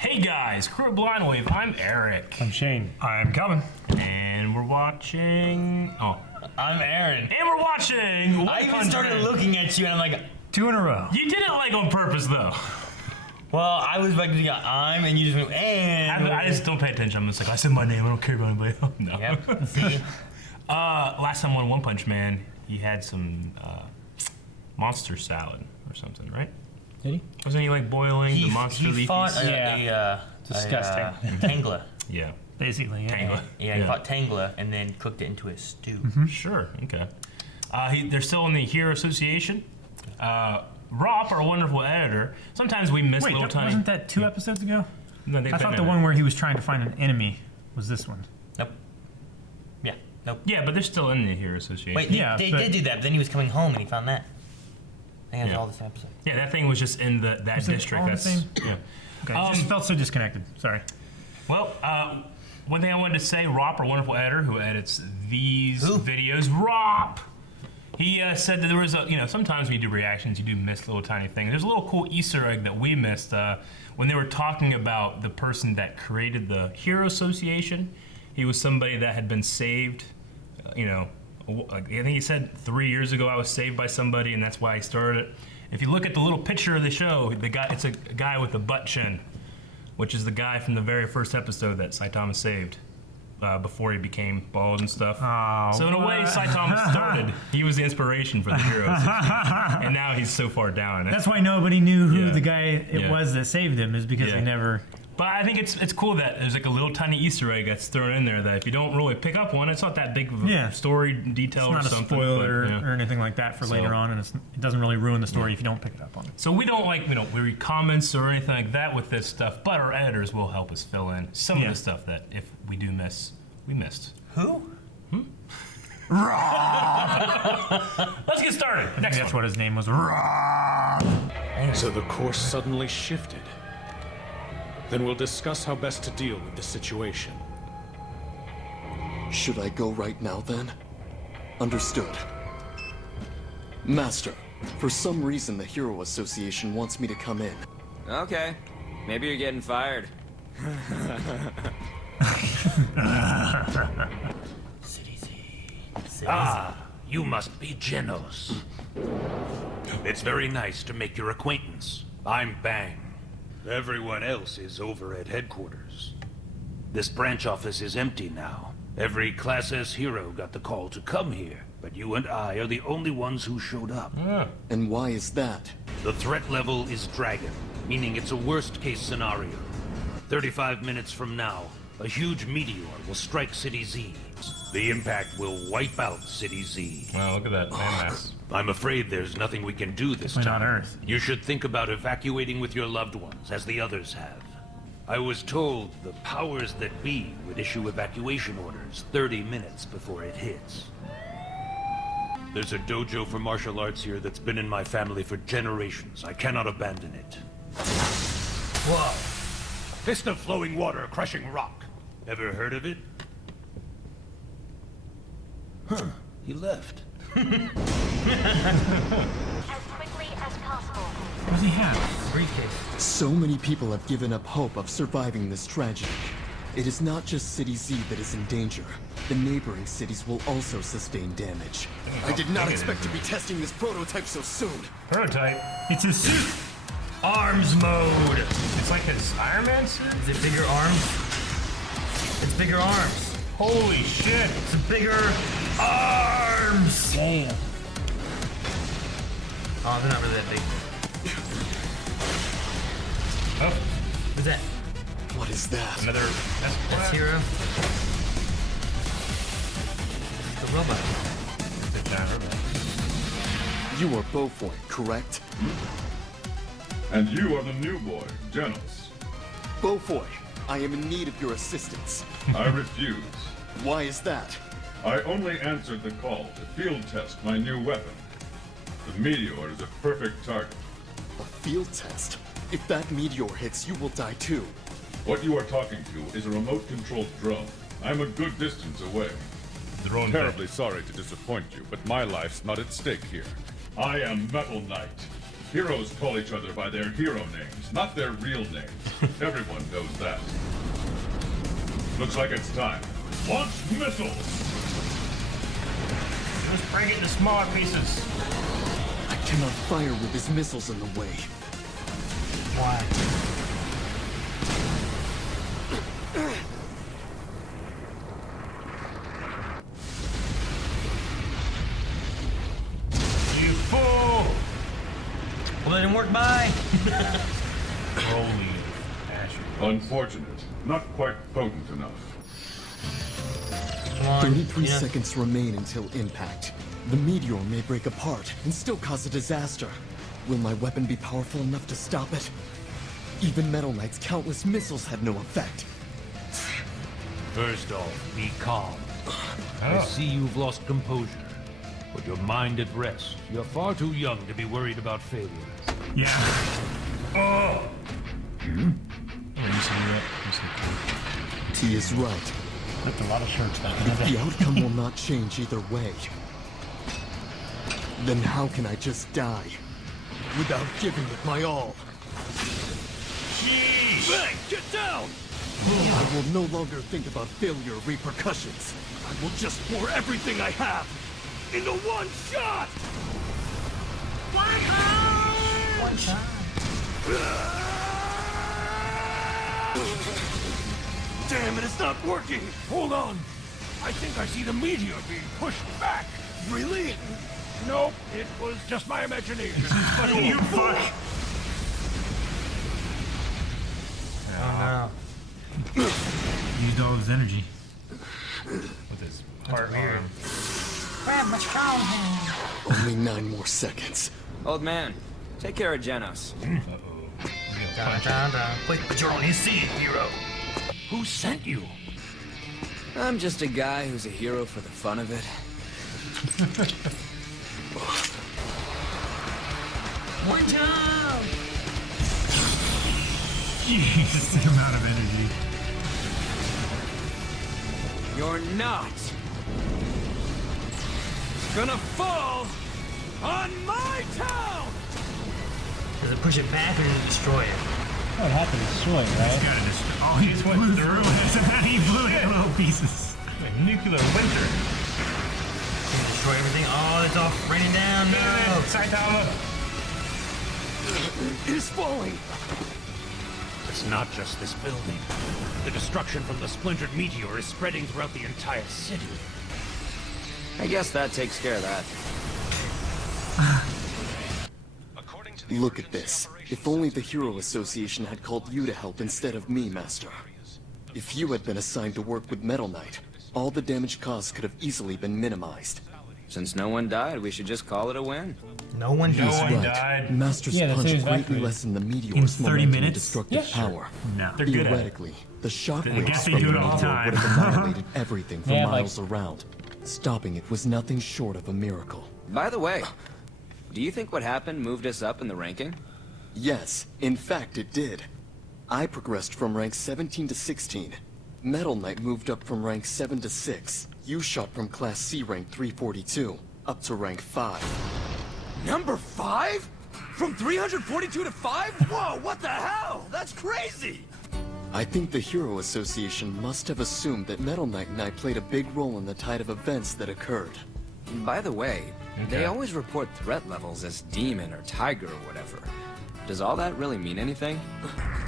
Hey guys, Crew Blind Wave, I'm Eric. I'm Shane. I'm Calvin. And we're watching... Oh. I'm Aaron. And we're watching... I even started looking at you and I'm like... 2 in a row. You did it like on purpose though. Well, I was like, I'm, and you just went, and... I just don't pay attention. I'm just like, I said my name, I don't care about anybody else. No. Yep, see? Last time on One Punch Man, he had some monster salad or something, right? Did he? Wasn't he like boiling the monster leafies? He fought Disgusting. Tangla. Yeah. Basically, yeah. Tangla. Yeah, he fought Tangla and then cooked it into a stew. Sure, okay. They're still in the Hero Association. Rop, our wonderful editor, sometimes we miss little tiny... Wasn't that 2 episodes ago? No, I thought the one where he was trying to find an enemy was this one. Nope. Yeah, nope. Yeah, but they're still in the Hero Association. Wait, Yeah, they but- did do that, but then he was coming home and he found that. I think it was all the same episode. Yeah, that thing was just in that Was it district. all the That's same? yeah. Okay, it just felt so disconnected. Sorry. Well, one thing I wanted to say, Rop, our wonderful editor who edits these videos, Rop. He said that there was sometimes when you do reactions, you do miss little tiny things. There's a little cool Easter egg that we missed when they were talking about the person that created the Hero Association. He was somebody that had been saved, I think he said 3 years ago I was saved by somebody and that's why I started it. If you look at the little picture of the show, it's a guy with a butt chin, which is the guy from the very first episode that Saitama saved before he became bald and stuff. Oh, so in a way, Saitama started. He was the inspiration for the heroes. And now he's so far down. That's why nobody knew who Yeah. the guy was that saved him, is because Yeah. they never... But I think it's cool that there's like a little tiny Easter egg that's thrown in there that if you don't really pick up on, it's not that big of a story detail or It's not a something. spoiler but, yeah. or anything like that for later on, and it doesn't really ruin the story if you don't pick it up on it. So we don't we read comments or anything like that with this stuff, but our editors will help us fill in some of the stuff that if we do miss, we missed. Who? Let's get started. Next That's one. what his name was. Rob. So the course suddenly shifted. Then we'll discuss how best to deal with the situation. Should I go right now then? Understood. Master, for some reason the Hero Association wants me to come in. Okay. Maybe you're getting fired. City Z. You must be Genos. It's very nice to make your acquaintance. I'm Bang. Everyone else is over at headquarters. This branch office is empty now. Every Class S hero got the call to come here, but you and I are the only ones who showed up. And why is that? The threat level is Dragon, meaning it's a worst-case scenario. 35 minutes from now, a huge meteor will strike City Z. The impact will wipe out City Z. Wow, look at that landmass. I'm afraid there's nothing we can do this Why time. not Earth? You should think about evacuating with your loved ones, as the others have. I was told the powers that be would issue evacuation orders 30 minutes before it hits. There's a dojo for martial arts here that's been in my family for generations. I cannot abandon it. Whoa! Fist of flowing water crushing rock. Ever heard of it? Huh, he left. As quickly as possible. What does he have? Briefcase. So many people have given up hope of surviving this tragedy. It is not just City Z that is in danger. The neighboring cities will also sustain damage. I did not expect to be testing this prototype so soon. Prototype. It's his suit! Arms mode. It's like his Iron Man suit? Is it bigger arms? It's bigger arms. Holy shit. It's bigger arms! Damn. Oh, they're not really that big. Oh, What's that? What is that? another That's Hero. The robot. It's a giant robot. You are Beaufoy, correct? And you are the new boy, Genos. Beaufoy, I am in need of your assistance. I refuse. Why is that? I only answered the call to field test my new weapon. The Meteor is a perfect target. A field test? If that meteor hits, you will die too. What you are talking to is a remote-controlled drone. I'm a good distance away. Drone Terribly sorry to disappoint you, but my life's not at stake here. I am Metal Knight. Heroes call each other by their hero names, not their real names. Everyone knows that. Looks like it's time. Launch missiles! Let's break it into smaller pieces. I cannot fire with his missiles in the way. Why? You fool! Well, it didn't work. Bye. Holy Asher. Unfortunate. Not quite potent enough. Come on. 33 yeah. seconds remain until impact. The meteor may break apart and still cause a disaster. Will my weapon be powerful enough to stop it? Even Metal Knight's countless missiles had no effect. First off, be calm. I Oh. see you've lost composure. Put your mind at rest. You're far too young to be worried about failure. Yeah. Oh! T is right. That's a lot of shirts back in the The day. outcome will not change either way. Then how can I just die? Without giving it my all. Bang! Get down! I will no longer think about failure or repercussions. I will just pour everything I have into one shot! One shot. Damn it, it's not working! Hold on! I think I see the meteor being pushed back. Really? Nope, it was just my imagination. You fuck. Oh, Used all his energy. With his heart here. Grab my strong hand. Only 9 more seconds. Old man, take care of Genos. Uh-oh. no. Dun, dun, dun. Wait, but you're on his seat, hero. Who sent you? I'm just a guy who's a hero for the fun of it. One job. Jeez, the amount of energy. You're not gonna fall on my town! Does it push it back or does it destroy it? Oh, it had to destroy it, right? Gotta just. Oh, he just went through it. And then he blew it in little pieces. Like nuclear winter. Can it destroy everything? Oh, it's all raining down. Get No. it, Saitama. It is falling! It's not just this building. The destruction from the splintered meteor is spreading throughout the entire city. I guess that takes care of that. Look at this. If only the Hero Association had called you to help instead of me, Master. If you had been assigned to work with Metal Knight, all the damage caused could have easily been minimized. Since no one died, we should just call it a win. No one No died. one Right. died. Master's Yeah, the punch city's greatly evacuated. lessened the In meteor's 30 momentum and minutes? destructive Yeah, sure. power. No. They're good at it. Theoretically, the shockwaves guess they from do the it all the meteor time. would have annihilated everything for Yeah, like- miles around. Stopping it was nothing short of a miracle. By the way, do you think what happened moved us up in the ranking? Yes, in fact it did. I progressed from rank 17 to 16. Metal Knight moved up from rank 7 to 6. You shot from Class C rank 342, up to rank 5. Number 5? From 342 to 5? Whoa, what the hell? That's crazy! I think the Hero Association must have assumed that Metal Knight and I played a big role in the tide of events that occurred. By the way, Okay. they always report threat levels as demon or tiger or whatever. Does all that really mean anything?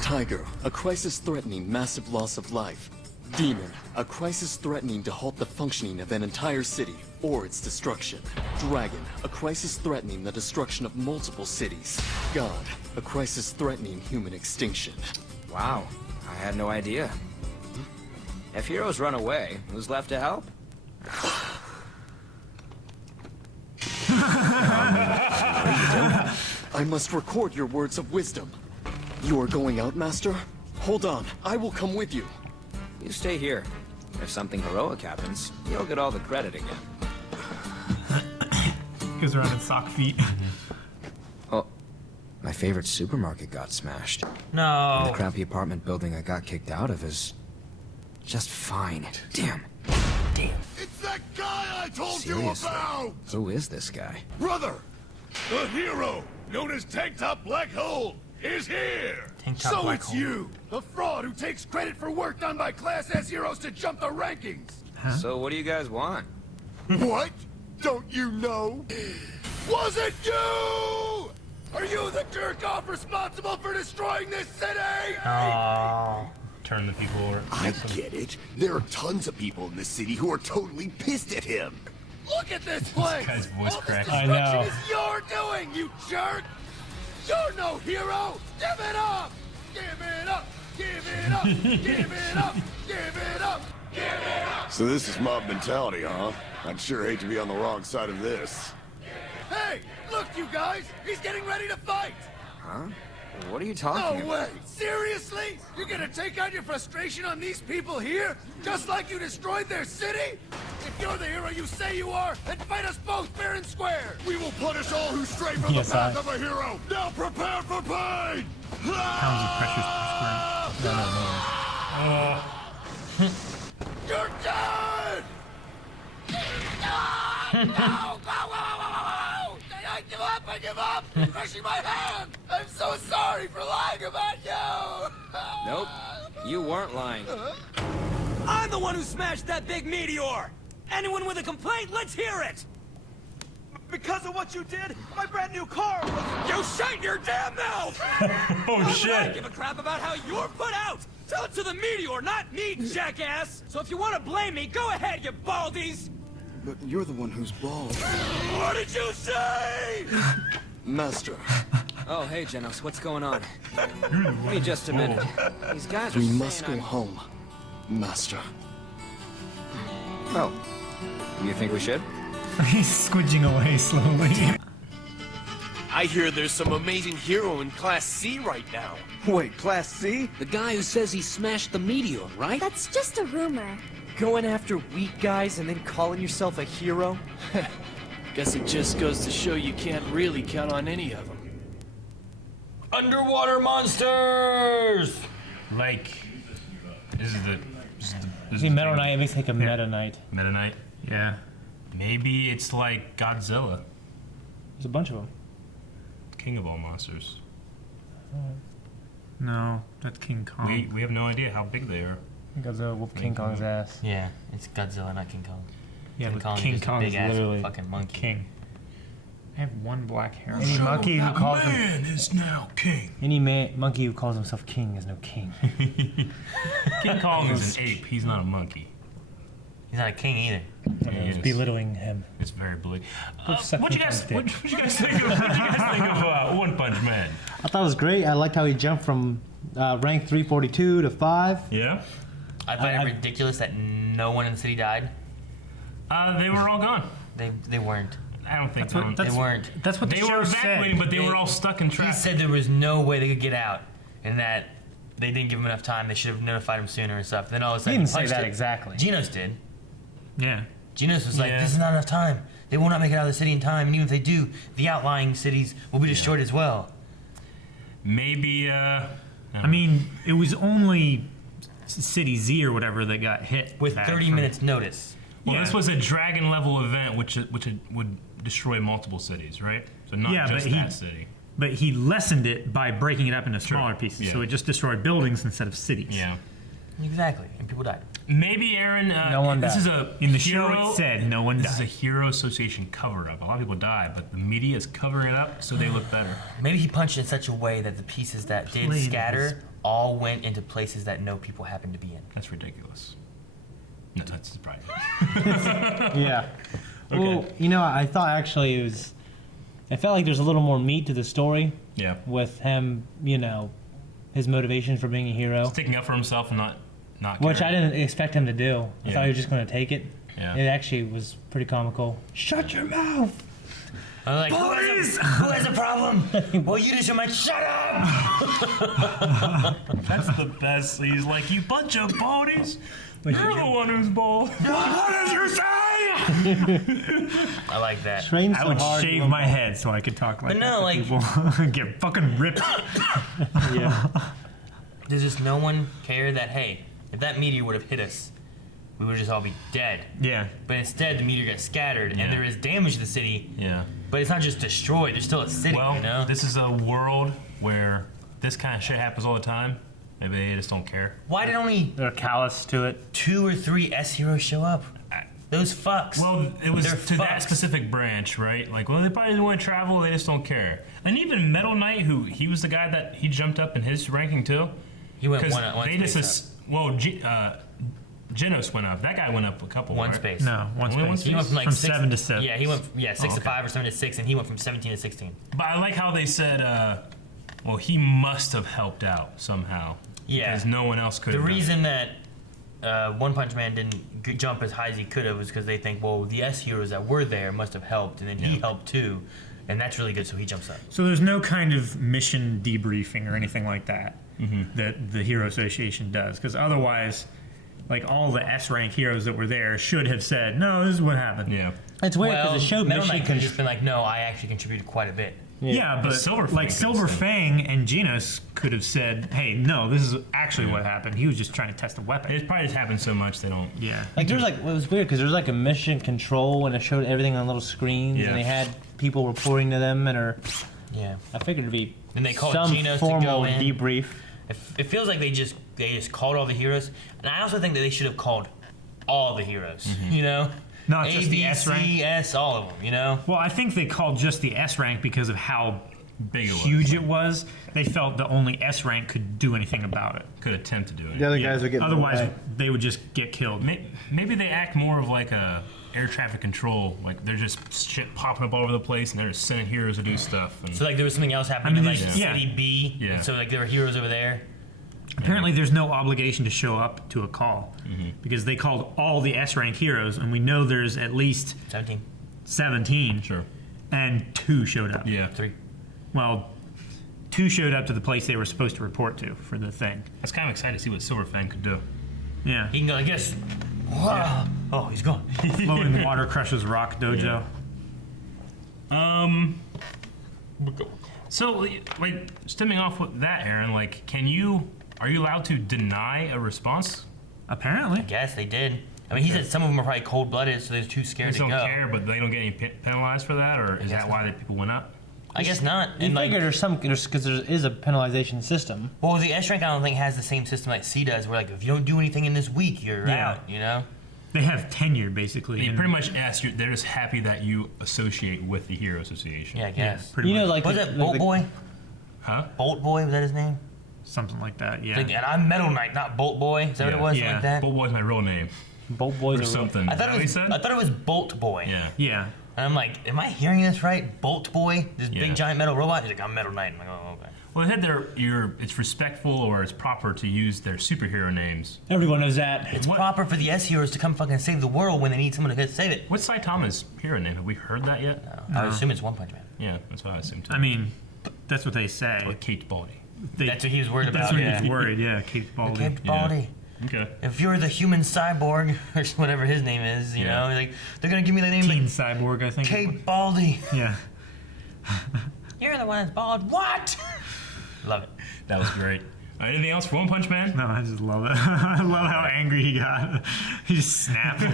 Tiger, a crisis threatening massive loss of life. Demon, a crisis threatening to halt the functioning of an entire city or its destruction. Dragon, a crisis threatening the destruction of multiple cities. God, a crisis threatening human extinction. Wow, I had no idea. If heroes run away, who's left to help? I must record your words of wisdom. You are going out, Master? Hold on, I will come with you. You stay here. If something heroic happens, you'll get all the credit again. Because they're on its sock feet. Oh, my favorite supermarket got smashed. No. The crappy apartment building I got kicked out of is just fine. Damn. It's that guy I told Seriously? Who is this guy? Brother! The hero! known as Tank Top Black Hole, is here! Tank Top So Black it's Hole. you, the fraud who takes credit for work done by Class S heroes to jump the rankings! So what do you guys want? What? Don't you know? Was it you? Are you the jerk-off responsible for destroying this city? Oh. Turn the people over. I get it. There are tons of people in this city who are totally pissed at him. Look at this place! guy's voice All cracked. this I destruction know. is your doing, you jerk! You're no hero! Give it up! Give it up! Give it up! Give it up! Give it up! Give it up! So this is mob mentality, huh? I'd sure hate to be on the wrong side of this. Hey! Look, you guys! He's getting ready to fight! Huh? What are you talking No about? way! Seriously? You're gonna take out your frustration on these people here? Just like you destroyed their city? If you're the hero you say you are, then fight us both fair and square! We will punish all who stray from Yes, the path I- of a hero! Now prepare for pain! Pounds of pressures per square. No. You're dead! No! Go! I give up! I give up! You're crushing my hand! I'm so sorry for lying about you! Nope. You weren't lying. I'm the one who smashed that big meteor! Anyone with a complaint, let's hear it! Because of what you did, my brand new car was... You shut your damn mouth! Oh I shit! give a crap about how you're put out! Tell it to the meteor, not me, jackass! So if you want to blame me, go ahead, you baldies! But you're the one who's bald. What did you say? Master, Oh, hey, Genos, what's going on? Give me just a minute. These guys are we saying must go I'm... home. Master. Oh. You think we should? He's squidging away slowly. I hear there's some amazing hero in Class C right now. Wait, Class C? The guy who says he smashed the meteor, right? That's just a rumor. Going after weak guys and then calling yourself a hero? Guess it just goes to show you can't really count on any of them. Underwater monsters! Like, this is the. See, Meta Knight, it makes like a Meta Knight. Meta Knight. Yeah. Maybe it's like Godzilla, There's a bunch of them. king of all monsters. No, that's King Kong. We have no idea how big they are. Godzilla whooped King Kong's ass. Yeah, it's Godzilla, not King Kong. Yeah, King but Kong King is just a Kong's big-ass literally fucking monkey. king. I have one black hair. Any monkey who calls him, is now king. any monkey who calls himself king is no king. King Kong is an ape. He's not a monkey. He's not a king either. It's belittling him. It's very bleak. suck What you King guys? Kong's What dick. you guys think of? What you guys think of One Punch Man? I thought it was great. I liked how he jumped from rank 342 to 5. Yeah. I find it ridiculous that no one in the city died. They were all gone. They weren't. I don't think They weren't. That's what the they were show evacuating, said. but they were all stuck in He traffic. said there was no way they could get out, and that they didn't give him enough time. They should have notified him sooner and stuff. Then all of a He sudden, didn't say punched that it. exactly. Genos did. Yeah. Genos was like, Yeah. "This is not enough time. They will not make it out of the city in time, and even if they do, the outlying cities will be destroyed as well." Maybe. I mean, it was only City Z or whatever that got hit With bad 30 from- minutes notice. Well, Yeah. this was a dragon level event, which would destroy multiple cities, right? So not Yeah, just but that city. But he lessened it by breaking it up into Sure. smaller pieces, Yeah. so it just destroyed buildings instead of cities. Yeah. Exactly, and people died. Maybe Aaron. No one This died. is a In the hero, show, it said no one This is died. a Hero Association cover-up. A lot of people died, but the media is covering it up so they look better. Maybe he punched in such a way that the pieces that did Played scatter his- all went into places that no people happened to be in. That's ridiculous. No, that's surprising. Yeah. Well, you know, I thought actually it was. I felt like there's a little more meat to the story Yeah. with him, you know, his motivation for being a hero, Sticking up for himself and not which I caring. didn't expect him to do. I Yeah. thought he was just going to take it. Yeah. It actually was pretty comical. Shut your mouth! I'm like, who has a problem? Well, you just might shut up. That's the best. He's like, you bunch of baldies. You're the one who's bald. What did you say? I like that. Train I so would hard. shave my head so I could talk like But no, that like- to people. Get fucking ripped. Yeah. Does just no one care that, hey, if that meteor would have hit us, we would just all be dead. Yeah. But instead, the meteor got scattered, and there is damage to the city. Yeah. But it's not just destroyed. There's still a city, Well, you know? this is a world where this kind of shit happens all the time. Maybe they just don't care. Why did only They're callous to it. 2 or 3 S heroes show up? Those fucks. Well, it was They're to that fucks. specific branch, right? Like, well, they probably didn't want to travel. They just don't care. And even Metal Knight, who he was the guy that he jumped up in his ranking too. He went 'Cause one they space just well, Genos went up. That guy went up a couple. One right? space. No, one Only one space. He went from like From 6 7 to 6. Yeah, he went 6 to okay. 5 or 7 to 6, and he went from 17 to 16. But I like how they said, well, he must have helped out somehow. Yeah. Because no one else could. The have done it. reason that One Punch Man didn't jump as high as he could have was because they think, well, the S heroes that were there must have helped, and then he helped too, and that's really good. So he jumps up. So there's no kind of mission debriefing or anything like that that the Hero Association does, because otherwise, like all the S rank heroes that were there should have said, no, this is what happened. Yeah. It's weird Well, because the show Metal mission Knight could have just been like, no, I actually contributed quite a bit. Yeah, but Silver Fang like could Silver have said- Fang and Genos could have said, hey, no, this is actually what happened. He was just trying to test a weapon. It probably just happened so much they don't. Yeah. Like there's like, it was weird because there was like a mission control and it showed everything on little screens Yeah. and they had people reporting to them and Yeah. I figured it'd be And they called some Genos to formal go in. debrief. It feels like they just called all the heroes, and I also think that they should have called all the heroes. You know, Not A, just the B, S C, rank? S, all of them. You know. Well, I think they called just the S rank because of how Big it was. huge it was. They felt the only S rank could do anything about it. Could attempt to do it. The other guys would get Otherwise, they would just get killed. Maybe they act more of like a air traffic control. Like they're just shit popping up all over the place, and they're just sending heroes to do stuff. And So like there was something else happening I mean, in like there's- City B. Yeah. And so like there were heroes over there. Apparently, there's no obligation to show up to a call because they called all the S rank heroes, and we know there's at least 17. Sure. And 2 showed up. Yeah. 3. Well, 2 showed up to the place they were supposed to report to for the thing. I was kind of excited to see what Silver Fang could do. Yeah. He can go like this. Wow. Oh, he's gone. Floating water crushes rock dojo. So, like, stemming off with that, Aaron, like, are you allowed to deny a response? Apparently. I guess they did. I mean, he said some of them are probably cold-blooded, so they're too They scared just to don't go. care, but they don't get any penalized for that, or is that why the people went up? I guess not. You And like, figure because there is a penalization system. well, the S rank I don't think has the same system like C does, where like if you don't do anything in this week, you're Yeah. out. You know. They have tenure, basically. You and- pretty much ask you. They're just happy that you associate with the Hero Association. Yeah, I guess. pretty You know, much. like Was the- it Bolt the- Boy? Huh? Bolt Boy, was that his name? Something like that, yeah. Like, and I'm Metal Knight, not Bolt Boy. Is that what it was? Something Yeah. like that. Bolt Boy's my real name, Bolt Boys or are something. I Is thought that it what was. he I said? thought it was Bolt Boy. Yeah. Yeah. And I'm like, am I hearing this right? Bolt Boy, this Yeah. big giant metal robot. He's like, I'm Metal Knight. I'm like, oh, okay. Well, they had it's respectful or it's proper to use their superhero names. Everyone knows that. It's proper for the S heroes to come fucking save the world when they need someone to save it. What's Saitama's hero name? Have we heard that yet? I would assume it's One Punch Man. Yeah, that's what I assumed too. I mean, that's what they say. Or Kate Baldy. That's what he was worried about. That's what yeah. he's worried, yeah. Kate Baldy. Cape Baldy. Okay. If you're the human cyborg, or whatever his name is, you know, like they're gonna give me the name Teen like Cyborg, I think. Cape Baldy. Yeah. You're the one that's bald. What? Love it. That was great. Anything else for One Punch Man? No, I just love it. I love how angry he got. He just snapped.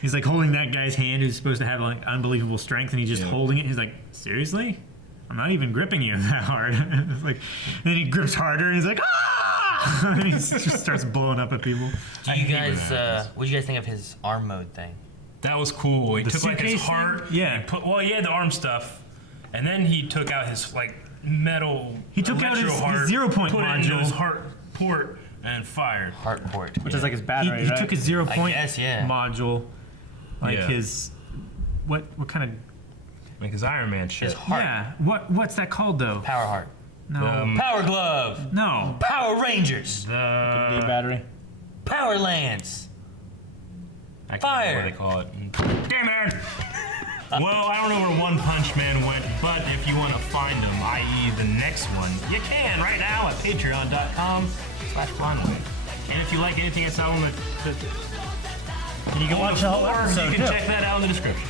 He's like holding that guy's hand who's supposed to have like unbelievable strength, and he's just holding it. He's like, seriously? I'm not even gripping you that hard. It's like, and then he grips harder, and he's like, ah! And he just starts blowing up at people. Do you guys, what do you guys think of his arm mode thing? That was cool. He The took like his suitcase heart. thing? Yeah. He had the arm stuff, and then he took out his like metal. He took out his electro heart, 0-point put it into module. his heart port, and fired. Heart port. Which is like his He, battery, he right? took his 0-point guess, yeah. module, like Yeah. his what kind of Like his Iron Man shit. His heart. yeah what's that called though? Power heart. No, Power glove. no. Power Rangers. D battery. Power Lance. I can't Fire. remember what they call it. Damn it! Well, I don't know where One Punch Man went, but if you want to find him, i.e. the next one, you can right now at patreon.com/Blondway. And if you like anything that's out on the And you can watch the whole episode you can too. check that out in the description.